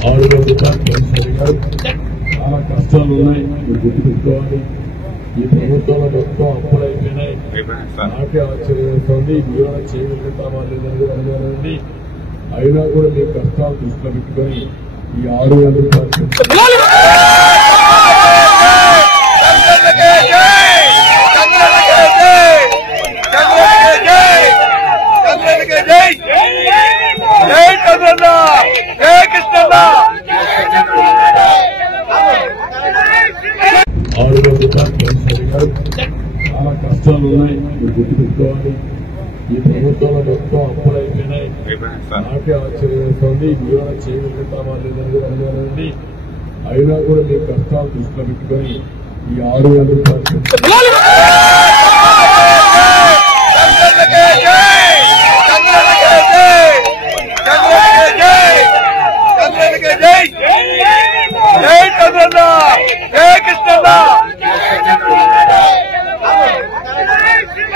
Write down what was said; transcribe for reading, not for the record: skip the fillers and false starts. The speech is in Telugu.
6,000 రూపాయలు పెన్షన్ గారు చాలా కష్టాలు ఉన్నాయి, మీరు గుర్తుపెట్టుకోవాలి. ఈ ప్రభుత్వంలో మొత్తం అప్పులు అయిపోయినాయి. నాకే ఆశ్చర్యం వేస్తోంది, ఇవాళ చేయగలుగుతామా లేదని అడగాలండి. అయినా కూడా మీ కష్టాలు దృష్టిలో పెట్టుకొని ఈ 6,000 రూపాయలు పెన్షన్ గారు చాలా కష్టాలు ఉన్నాయి, మీరు గుర్తుపెట్టుకోవాలి. ఈ ప్రభుత్వంలో మొత్తం అప్పులు అయిపోయినాయి. నాకే ఆశ్చర్యం వేస్తోంది, ఇవాళ చేయగలుగుతామా లేదని అడగాలండి. అయినా కూడా మీ కష్టాలు దృష్టిలో పెట్టుకొని ఈ 6,000 రూపాయలు జై